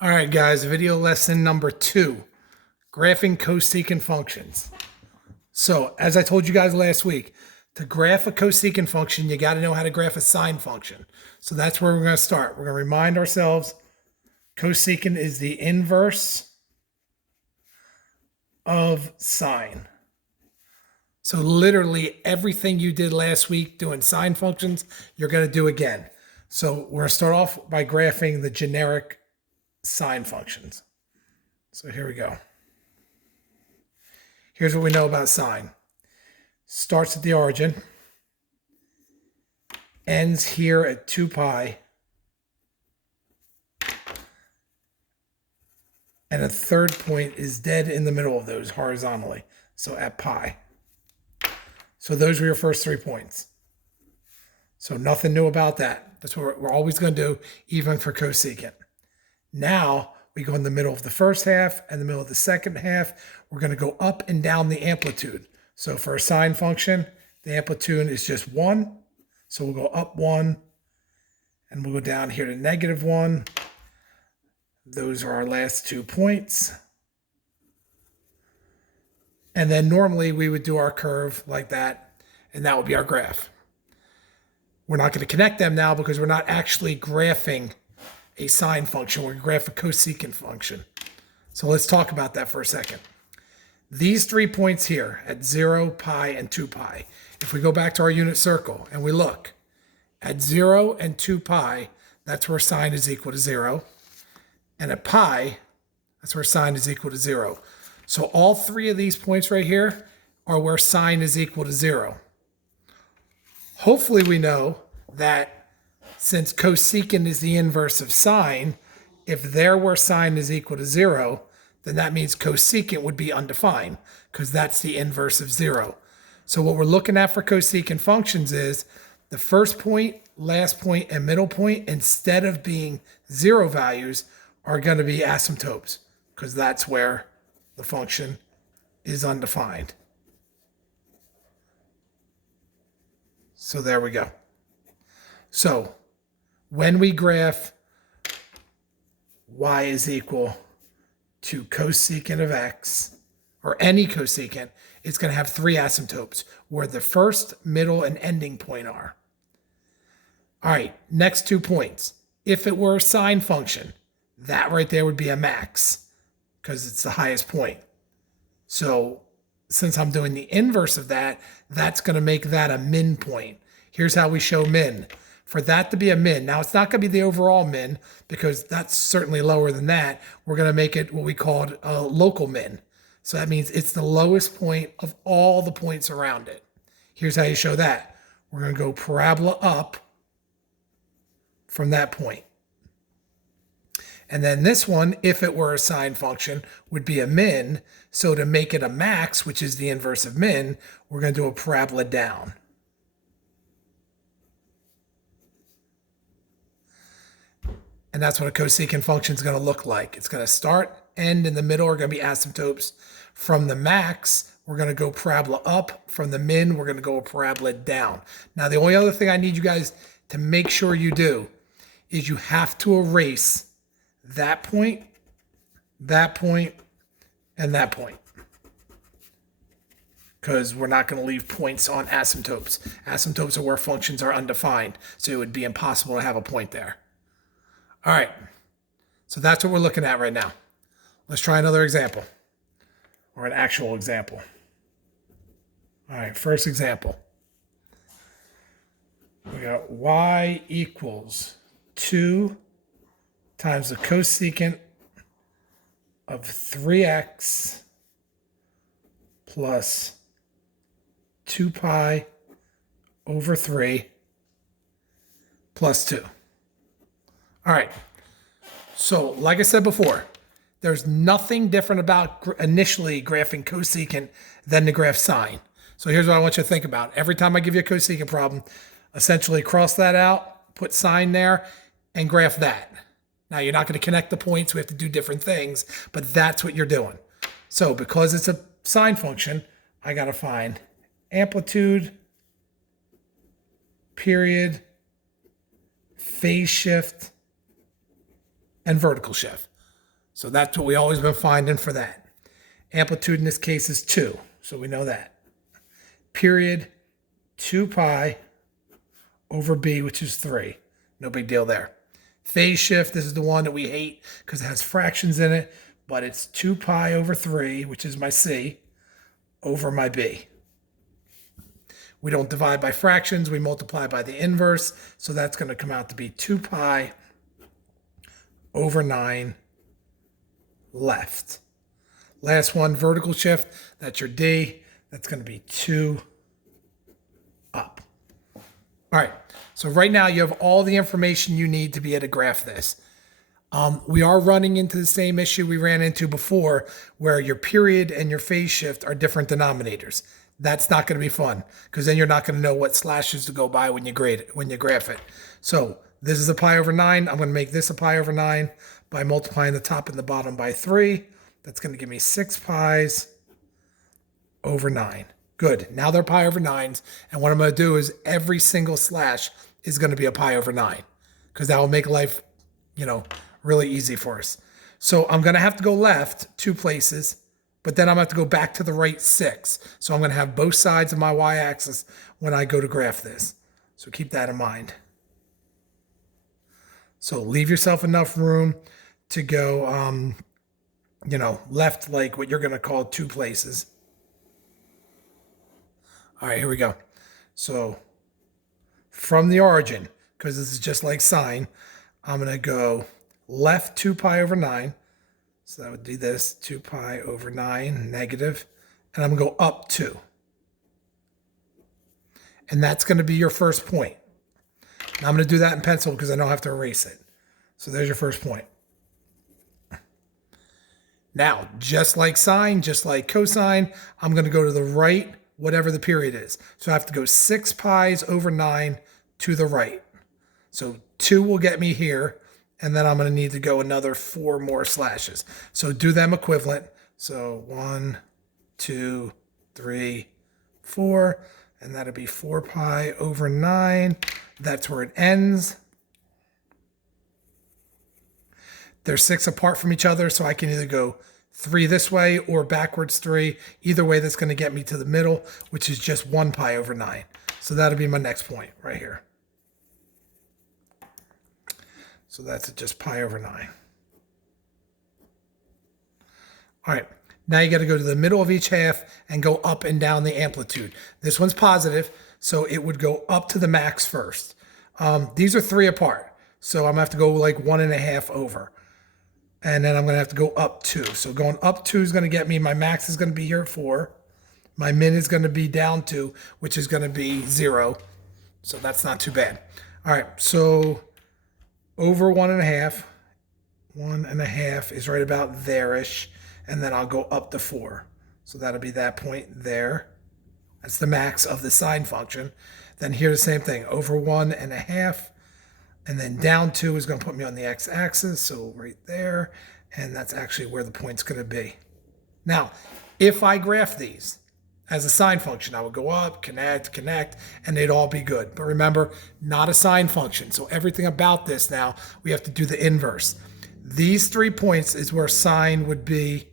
All right, guys, video lesson number 2, graphing cosecant functions. So, as I told you guys last week, to graph a cosecant function, you got to know how to graph a sine function. So that's where we're going to start. We're going to remind ourselves cosecant is the inverse of sine. So literally everything you did last week doing sine functions, you're going to do again. So we're going to start off by graphing the generic sine functions. So here we go. Here's what we know about sine. Starts at the origin, ends here at 2 pi, and a third point is dead in the middle of those horizontally, so at pi. So those were your first 3 points. So nothing new about that. That's what we're always going to do, even for cosecant. Now we go in the middle of the first half and the middle of the second half. We're going to go up and down the amplitude. So for a sine function, the amplitude is just 1. So we'll go up 1 and we'll go down here to -1. Those are our last 2 points. And then normally we would do our curve like that, and that would be our graph. We're not going to connect them now because we're not actually graphing a sine function. We're going to graph a cosecant function. So let's talk about that for a second. These 3 points here at 0, pi, and 2 pi, if we go back to our unit circle and we look at 0 and 2 pi, that's where sine is equal to 0. And at pi, that's where sine is equal to 0. So all 3 of these points right here are where sine is equal to 0. Hopefully we know that since cosecant is the inverse of sine, if there where sine is equal to 0, then that means cosecant would be undefined because that's the inverse of 0. So what we're looking at for cosecant functions is the first point, last point, and middle point, instead of being 0 values, are going to be asymptotes because that's where the function is undefined. So there we go. So when we graph y is equal to cosecant of x, or any cosecant, it's going to have 3 asymptotes where the first, middle, and ending point are. All right, next 2 points. If it were a sine function, that right there would be a max because it's the highest point. So since I'm doing the inverse of that, that's going to make that a min point. Here's how we show min. For that to be a min, now it's not going to be the overall min because that's certainly lower than that. We're going to make it what we called a local min. So that means it's the lowest point of all the points around it. Here's how you show that. We're going to go parabola up from that point. And then this one, if it were a sine function, would be a min. So to make it a max, which is the inverse of min, we're going to do a parabola down. And that's what a cosecant function is going to look like. It's going to start, end, in the middle are going to be asymptotes. From the max, we're going to go parabola up. From the min, we're going to go a parabola down. Now, the only other thing I need you guys to make sure you do is you have to erase that point, and that point. Because we're not going to leave points on asymptotes. Asymptotes are where functions are undefined, so it would be impossible to have a point there. All right, so that's what we're looking at right now. Let's try another example, or an actual example. All right, first example. We got y equals 2 times the cosecant of 3x plus 2 pi over 3 plus 2. All right, so like I said before, there's nothing different about initially graphing cosecant than to graph sine. So here's what I want you to think about. Every time I give you a cosecant problem, essentially cross that out, put sine there, and graph that. Now, you're not going to connect the points. We have to do different things, but that's what you're doing. So because it's a sine function, I got to find amplitude, period, phase shift, and vertical shift. So that's what we always been finding for that. Amplitude in this case is 2, so we know that. Period, 2 pi over b, which is 3. No big deal there. Phase shift, this is the one that we hate because it has fractions in it, but it's 2 pi over 3, which is my c, over my b. We don't divide by fractions, we multiply by the inverse, so that's going to come out to be 2 pi over 9 left. Last one, vertical shift, that's your d, that's going to be 2 up. All right, so right now you have all the information you need to be able to graph this. We are running into the same issue we ran into before where your period and your phase shift are different denominators. That's not going to be fun because then you're not going to know what slashes to go by when you grade it, when you graph it. So this is a pi over 9. I'm going to make this a pi over 9 by multiplying the top and the bottom by 3. That's going to give me 6 pi's over 9. Good. Now they're pi over 9s. And what I'm going to do is every single slash is going to be a pi over 9 because that will make life, really easy for us. So I'm going to have to go left 2 places, but then I'm going to have to go back to the right 6. So I'm going to have both sides of my y-axis when I go to graph this. So keep that in mind. So leave yourself enough room to go, left like what you're going to call 2 places. All right, here we go. So from the origin, because this is just like sine, I'm going to go left 2 pi over 9. So that would do this, 2 pi over 9, negative. And I'm going to go up 2. And that's going to be your first point. Now I'm going to do that in pencil because I don't have to erase it. So there's your first point. Now, just like sine, just like cosine, I'm going to go to the right, whatever the period is. So I have to go 6 pi's over 9 to the right. So 2 will get me here, and then I'm going to need to go another 4 more slashes. So do them equivalent. So 1, 2, 3, 4, and that'll be 4 pi over 9. That's where it ends. They're 6 apart from each other, so I can either go 3 this way or backwards 3. Either way, that's going to get me to the middle, which is just 1 pi over 9. So that'll be my next point right here. So that's just pi over 9. All right, now you got to go to the middle of each half and go up and down the amplitude. This one's positive, so it would go up to the max first. These are 3 apart, so I'm going to have to go like 1.5 over. And then I'm going to have to go up 2. So going up 2 is going to get me, my max is going to be here at 4. My min is going to be down 2, which is going to be 0. So that's not too bad. All right, so over 1.5. 1.5 is right about there-ish. And then I'll go up to 4. So that'll be that point there. That's the max of the sine function. Then here the same thing, over 1.5. And then down 2 is going to put me on the x-axis, so right there. And that's actually where the point's going to be. Now, if I graph these as a sine function, I would go up, connect, and they'd all be good. But remember, not a sine function. So everything about this now, we have to do the inverse. These 3 points is where sine would be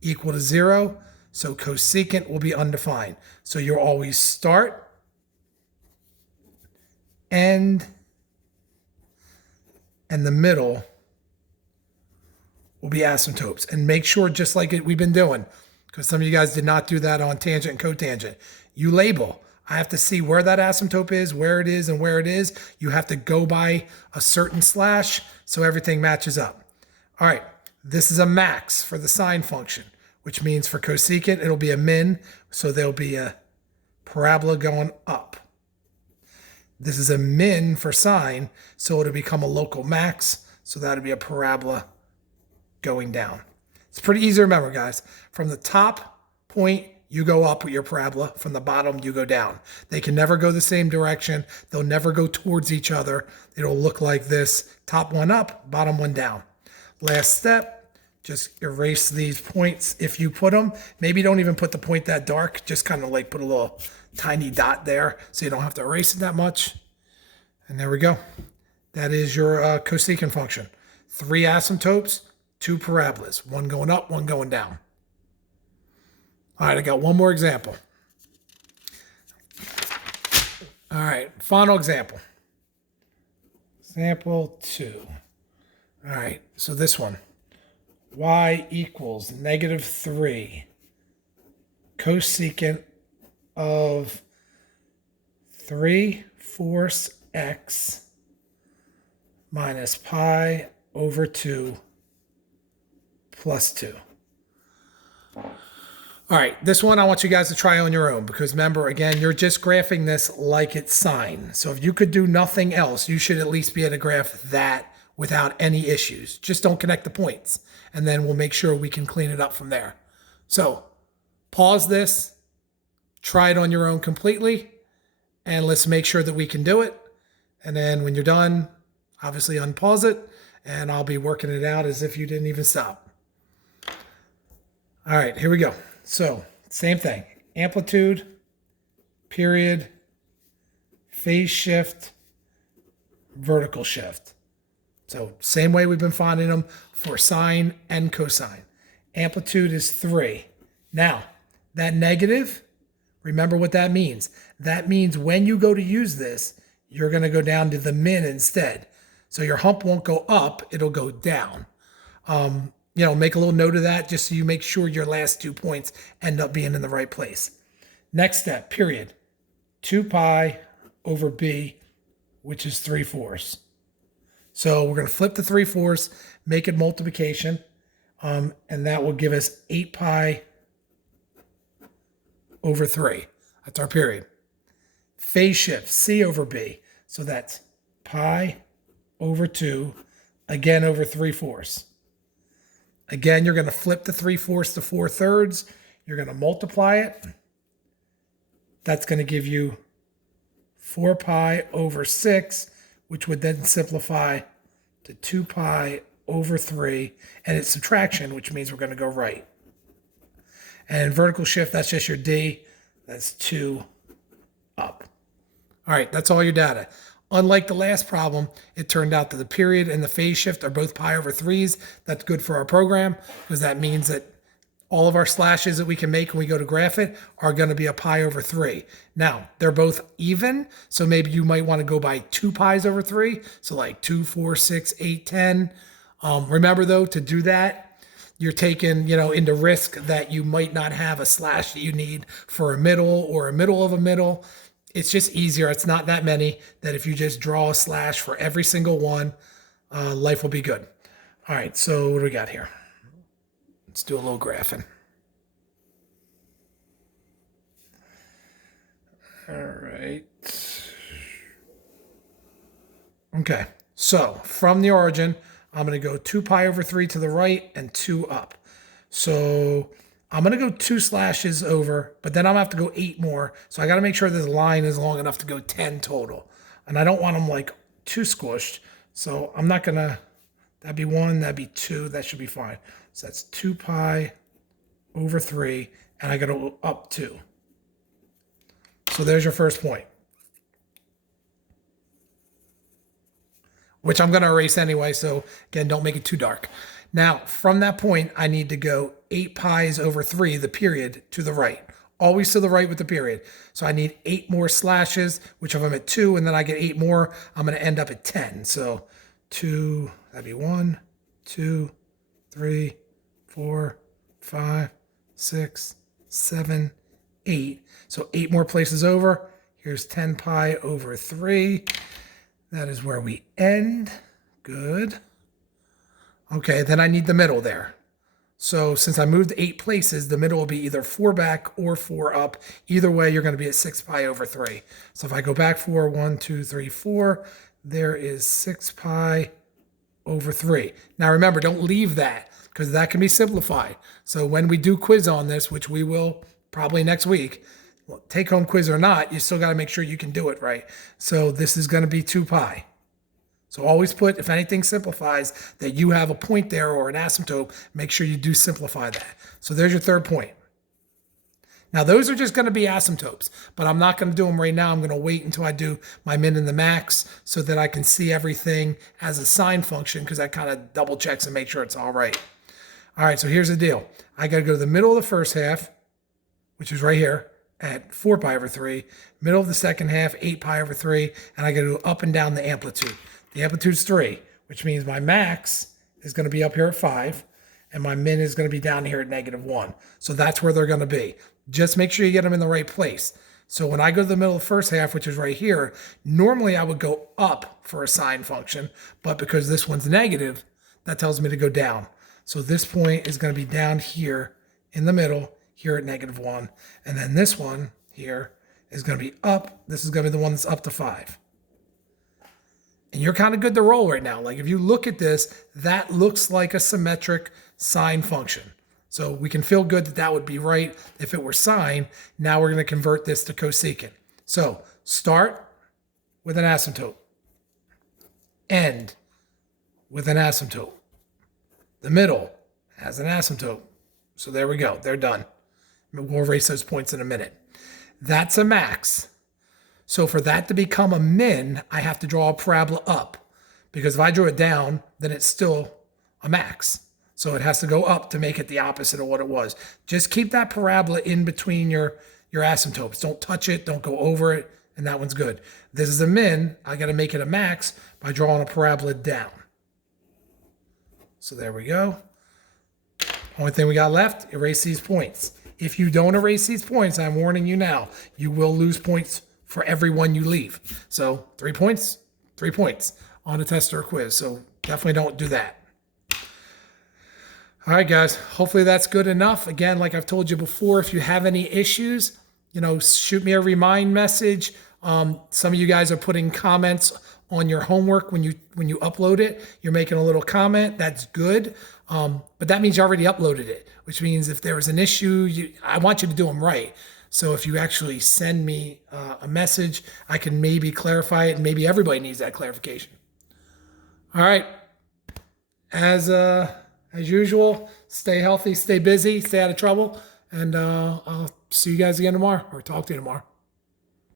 equal to 0. So cosecant will be undefined. So you'll always start, end, and the middle will be asymptotes. And make sure, just like we've been doing, because some of you guys did not do that on tangent and cotangent, you label. I have to see where that asymptote is, where it is, and where it is. You have to go by a certain slash so everything matches up. All right, this is a max for the sine function, which means for cosecant, it'll be a min, so there'll be a parabola going up. This is a min for sine, so it'll become a local max, so that'll be a parabola going down. It's pretty easy to remember, guys. From the top point, you go up with your parabola. From the bottom, you go down. They can never go the same direction. They'll never go towards each other. It'll look like this. Top one up, bottom one down. Last step, just erase these points if you put them. Maybe don't even put the point that dark. Just kind of like put a little tiny dot there so you don't have to erase it that much. And there we go. That is your cosecant function. 3 asymptotes, two parabolas, one going up, one going down. All right, I got one more example. All right, final example. Example 2. All right, so this one. Y equals -3 cosecant of 3/4 x minus pi over 2 plus 2. All right, this one I want you guys to try on your own because remember, again, you're just graphing this like it's sine. So if you could do nothing else, you should at least be able to graph that without any issues. Just don't connect the points, and then we'll make sure we can clean it up from there. So pause this, try it on your own completely, and let's make sure that we can do it. And then when you're done, obviously unpause it, and I'll be working it out as if you didn't even stop. All right, here we go. So same thing, amplitude, period, phase shift, vertical shift. So same way we've been finding them for sine and cosine. Amplitude is 3. Now, that negative, remember what that means. That means when you go to use this, you're going to go down to the min instead. So your hump won't go up, it'll go down. Make a little note of that just so you make sure your last 2 points end up being in the right place. Next step, period. 2 pi over b, which is 3/4. So we're going to flip the 3/4, make it multiplication, and that will give us 8 pi over 3. That's our period. Phase shift, c over b. So that's pi over 2, again over 3/4. Again, you're going to flip the 3/4 to 4/3. You're going to multiply it. That's going to give you 4 pi over 6, which would then simplify to 2 pi over 3. And it's subtraction, which means we're going to go right. And vertical shift, that's just your D. That's 2 up. All right, that's all your data. Unlike the last problem, it turned out that the period and the phase shift are both pi over 3s. That's good for our program because that means that all of our slashes that we can make when we go to graph it are going to be a pi over 3. Now, they're both even, so maybe you might want to go by 2 pi's over 3. So like 2, 4, 6, 8, 10. Remember, though, to do that, you're taking, into risk that you might not have a slash that you need for a middle or a middle of a middle. It's just easier. It's not that many that if you just draw a slash for every single one, life will be good. All right, so what do we got here? Let's do a little graphing. All right. Okay, so from the origin, I'm going to go 2 pi over 3 to the right and 2 up. So I'm going to go 2 slashes over, but then I'm going to have to go 8 more. So I got to make sure this line is long enough to go 10 total. And I don't want them like too squished. So I'm not going to, that'd be 1, that'd be 2, that should be fine. So that's 2 pi over 3, and I got to go up 2. So there's your first point, which I'm going to erase anyway. So again, don't make it too dark. Now, from that point, I need to go 8 pi's over 3, the period, to the right. Always to the right with the period. So I need 8 more slashes, which if I'm at 2 and then I get 8 more, I'm going to end up at 10. So 2, that'd be 1, 2, 3, 4, 5, 6, 7, 8. So 8 more places over. Here's 10 pi over 3. That is where we end. Good. Okay, then I need the middle there. So since I moved 8 places, the middle will be either 4 back or 4 up. Either way, you're going to be at 6 pi over 3. So if I go back 4, 1, 2, 3, 4, there is 6 pi over 3. Now remember, don't leave that because that can be simplified. So when we do quiz on this, which we will probably next week, take home quiz or not, you still got to make sure you can do it right. So this is going to be 2 pi. So always put, if anything simplifies, that you have a point there or an asymptote, make sure you do simplify that. So there's your third point. Now, those are just going to be asymptotes, but I'm not going to do them right now. I'm going to wait until I do my min and the max so that I can see everything as a sine function, because that kind of double checks and makes sure it's all right. All right, so here's the deal. I got to go to the middle of the first half, which is right here at 4 pi over 3, middle of the second half, 8 pi over 3, and I got to go up and down the amplitude. The amplitude's 3, which means my max is going to be up here at 5, and my min is going to be down here at -1. So that's where they're going to be. Just make sure you get them in the right place. So when I go to the middle of the first half, which is right here, normally I would go up for a sine function, but because this one's negative, that tells me to go down. So this point is going to be down here in the middle, here at -1. And then this one here is going to be up. This is going to be the one that's up to 5. And you're kind of good to roll right now. Like if you look at this, that looks like a symmetric sine function. So we can feel good that that would be right if it were sine. Now we're going to convert this to cosecant. So start with an asymptote. End with an asymptote. The middle has an asymptote. So there we go. They're done. We'll erase those points in a minute. That's a max. So for that to become a min, I have to draw a parabola up. Because if I drew it down, then it's still a max. So it has to go up to make it the opposite of what it was. Just keep that parabola in between your asymptotes. Don't touch it. Don't go over it. And that one's good. This is a min. I got to make it a max by drawing a parabola down. So there we go. Only thing we got left, erase these points. If you don't erase these points, I'm warning you now, you will lose points for every one you leave. So 3 points on a test or a quiz. So definitely don't do that. All right, guys, hopefully that's good enough. Again, like I've told you before, if you have any issues, shoot me a remind message. Some of you guys are putting comments on your homework when you upload it. You're making a little comment. That's good. But that means you already uploaded it, which means if there was an issue, I want you to do them right. So if you actually send me a message, I can maybe clarify it, and maybe everybody needs that clarification. All right. As usual, stay healthy, stay busy, stay out of trouble, and I'll see you guys again tomorrow, or talk to you tomorrow.